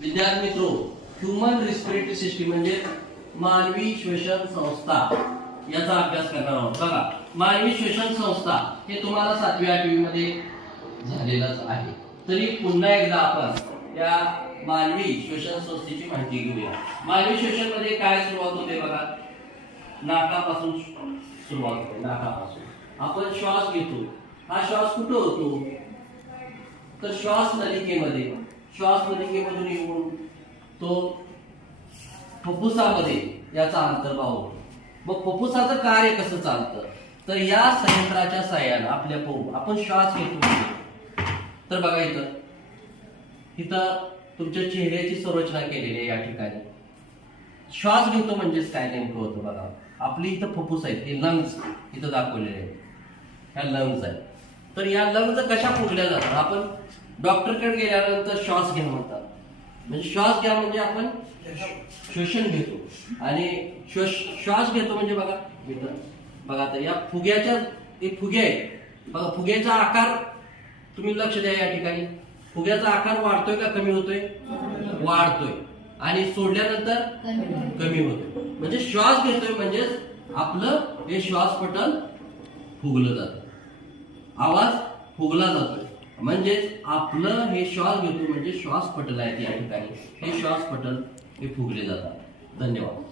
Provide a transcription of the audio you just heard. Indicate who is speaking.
Speaker 1: विद्यार्थी मित्रो human respiratory system म्हणजे मानवी श्वसन संस्था. याचा अभ्यास करणार आहोत. बघा मानवी श्वसन संस्था हे तुम्हाला सातव्या आठवी मध्ये झालेलाच आहे. तरी पुन्हा एकदा आपण या मानवी श्वसन संस्थेची माहिती घेऊया. मानवी श्वसनमध्ये काय सुरुवात होते बघा? नाकापासून सुरुवात होते नाकापासून. आपण श्वास घेतो. हा श्वास कुठं होतो? तर श्वास नलिकेमध्ये. श्वास नलिकेमधून येऊन तो फुफ्फुसामध्ये याचा अंतर्भाव होतो. मग फुफ्फुसाचं कार्य कसं चालतं? तर या संयंत्राच्या साह्यानं आपल्या पो आपण श्वास घेतो म्हणजे. तर बघा इथं. इथं तुमच्या चेहऱ्याची संरचना केलेली आहे या ठिकाणी. श्वास घेतो म्हणजेच काय नेमकं होतं बघा. आपली इथं फुफ्फुस आहेत हे लंग्स इथं दाखवलेले आहेत. ह्या लंग्स आहेत. तर या लंग्स कशा फुगल्या जातात? आपण डॉक्टरकडे गेल्यानंतर श्वास घ्या म्हणतात. म्हणजे श्वास घ्या म्हणजे आपण श्वसन घेतो. आणि श्वास घेतो म्हणजे बघा मित्र बघा आता या फुग्याच्या एक फुगे आहेत. बघा फुग्याचा आकार तुम्ही लक्ष द्या या ठिकाणी. फुग्याचा आकार वाढतोय का कमी होतोय? वाढतोय. आणि सोडल्यानंतर कमी होतोय. म्हणजे श्वास घेतोय म्हणजेच आपलं हे श्वासपटल फुगलं जातं. आवाज फुगला जातोय. म्हणजेच आपलं हे श्वास घेतो म्हणजे श्वास पटल आहेत या ठिकाणी. हे श्वास पटल हे फुगले जातात. धन्यवाद.